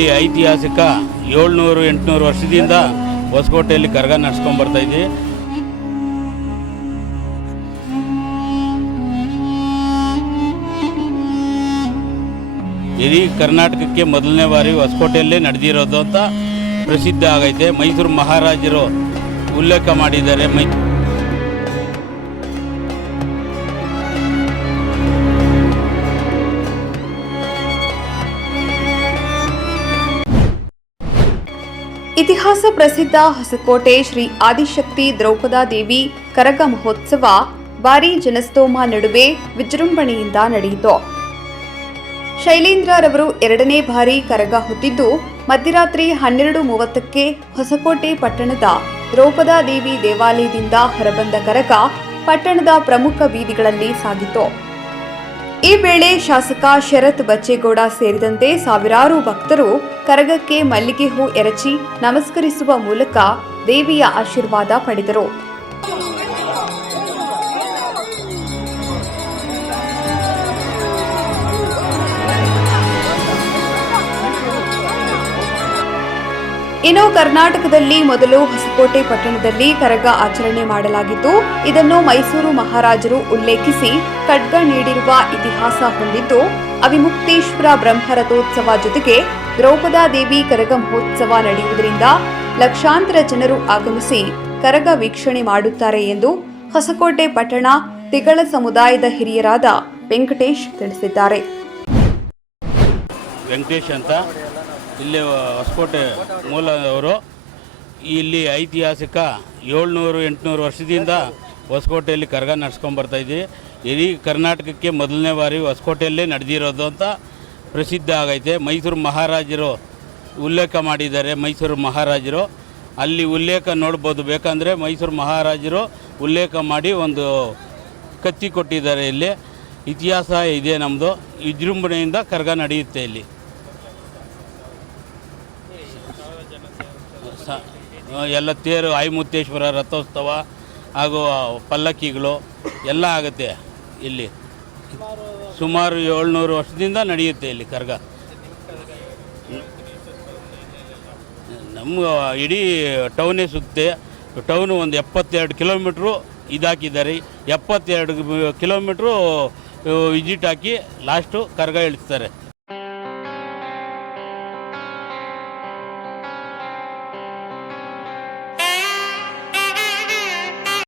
ಈ ಐತಿಹಾಸಿಕ 700-800 ವರ್ಷದಿಂದ ಹೊಸಕೋಟೆಯಲ್ಲಿ ಕರಗ ನಡೆಸ್ಕೊಂಡು ಬರ್ತಾ ಇದ್ದೀವಿ. ಇಡೀ ಕರ್ನಾಟಕಕ್ಕೆ ಮೊದಲನೇ ಬಾರಿ ಹೊಸಕೋಟೆಯಲ್ಲೇ ನಡೆದಿರೋದು ಅಂತ ಪ್ರಸಿದ್ಧ ಆಗೈತೆ. ಮೈಸೂರು ಮಹಾರಾಜರು ಉಲ್ಲೇಖ ಮಾಡಿದ್ದಾರೆ. ಇತಿಹಾಸ ಪ್ರಸಿದ್ಧ ಹೊಸಕೋಟೆ ಶ್ರೀ ಆದಿಶಕ್ತಿ ದ್ರೌಪದಾದೇವಿ ಕರಗ ಮಹೋತ್ಸವ ಭಾರೀ ಜನಸ್ತೋಮ ನಡುವೆ ವಿಜೃಂಭಣೆಯಿಂದ ನಡೆಯಿತು. ಶೈಲೇಂದ್ರರವರು 2ನೇ ಬಾರಿ ಕರಗ ಹೊತ್ತಿದ್ದು ಮಧ್ಯರಾತ್ರಿ 12:30ಕ್ಕೆ ಹೊಸಕೋಟೆ ಪಟ್ಟಣದ ದ್ರೌಪದಾದೇವಿ ದೇವಾಲಯದಿಂದ ಹೊರಬಂದ ಕರಗ ಪಟ್ಟಣದ ಪ್ರಮುಖ ಬೀದಿಗಳಲ್ಲಿ ಸಾಗಿತು. ಈ ವೇಳೆ ಶಾಸಕ ಶರತ್ ಬಚ್ಚೇಗೌಡ ಸೇರಿದಂತೆ ಸಾವಿರಾರು ಭಕ್ತರು ಕರಗಕ್ಕೆ ಮಲ್ಲಿಗೆ ಹೂ ಎರಚಿ ನಮಸ್ಕರಿಸುವ ಮೂಲಕ ದೇವಿಯ ಆಶೀರ್ವಾದ ಪಡೆದರು. ಇನ್ನು ಕರ್ನಾಟಕದಲ್ಲಿ ಮೊದಲು ಹೊಸಕೋಟೆ ಪಟ್ಟಣದಲ್ಲಿ ಕರಗ ಆಚರಣೆ ಮಾಡಲಾಗಿದ್ದು, ಇದನ್ನು ಮೈಸೂರು ಮಹಾರಾಜರು ಉಲ್ಲೇಖಿಸಿ ಖಡ್ಗ ನೀಡಿರುವ ಇತಿಹಾಸ ಹೊಂದಿದ್ದು, ಅವಿಮುಕ್ತೇಶ್ವರ ಬ್ರಹ್ಮರಥೋತ್ಸವ ಜೊತೆಗೆ ದ್ರೌಪದಾದೇವಿ ಕರಗ ಮಹೋತ್ಸವ ನಡೆಯುವುದರಿಂದ ಲಕ್ಷಾಂತರ ಜನರು ಆಗಮಿಸಿ ಕರಗ ವೀಕ್ಷಣೆ ಮಾಡುತ್ತಾರೆ ಎಂದು ಹೊಸಕೋಟೆ ಪಟ್ಟಣ ತಿಗಳ ಸಮುದಾಯದ ಹಿರಿಯರಾದ ವೆಂಕಟೇಶ್ ತಿಳಿಸಿದ್ದಾರೆ. ವೆಂಕಟೇಶ್ ಅಂತ ಇಲ್ಲಿ ಹೊಸಕೋಟೆ ಮೂಲದವರು. ಇಲ್ಲಿ ಐತಿಹಾಸಿಕ 700-800 ವರ್ಷದಿಂದ ಹೊಸಕೋಟೆಯಲ್ಲಿ ಕರಗ ನಡೆಸ್ಕೊಂಡು ಬರ್ತಾ ಇದ್ದೀವಿ. ಇಡೀ ಕರ್ನಾಟಕಕ್ಕೆ ಮೊದಲನೇ ಬಾರಿ ಹೊಸಕೋಟೆಯಲ್ಲೇ ನಡೆದಿರೋದು ಅಂತ ಪ್ರಸಿದ್ಧ ಆಗೈತೆ. ಮೈಸೂರು ಮಹಾರಾಜರು ಉಲ್ಲೇಖ ಮಾಡಿದ್ದಾರೆ. ಮೈಸೂರು ಮಹಾರಾಜರು ಅಲ್ಲಿ ಉಲ್ಲೇಖ ನೋಡ್ಬೋದು. ಬೇಕಂದರೆ ಮೈಸೂರು ಮಹಾರಾಜರು ಉಲ್ಲೇಖ ಮಾಡಿ ಒಂದು ಕತ್ತಿ ಕೊಟ್ಟಿದ್ದಾರೆ. ಇಲ್ಲಿ ಇತಿಹಾಸ ಇದೆ ನಮ್ಮದು. ವಿಜೃಂಭಣೆಯಿಂದ ಕರಗ ನಡೆಯುತ್ತೆ. ಇಲ್ಲಿ ಎಲ್ಲ ತೇರು, ಆಯಿಮುತ್ತೇಶ್ವರ ರಥೋತ್ಸವ ಹಾಗೂ ಪಲ್ಲಕ್ಕಿಗಳು ಎಲ್ಲ ಆಗುತ್ತೆ. ಇಲ್ಲಿ ಸುಮಾರು 700 ವರ್ಷದಿಂದ ನಡೆಯುತ್ತೆ ಇಲ್ಲಿ ಕರಗ. ನಮ್ಮ ಇಡೀ ಟೌನೇ ಸುತ್ತೆ. ಟೌನು ಒಂದು 72 ಕಿಲೋಮೀಟ್ರು ಇದಾಕಿದ್ದಾರೆ. 72 ಕಿಲೋಮೀಟ್ರು ವಿಸಿಟ್ ಹಾಕಿ ಲಾಸ್ಟು ಕರಗ ಇಳಿಸ್ತಾರೆ.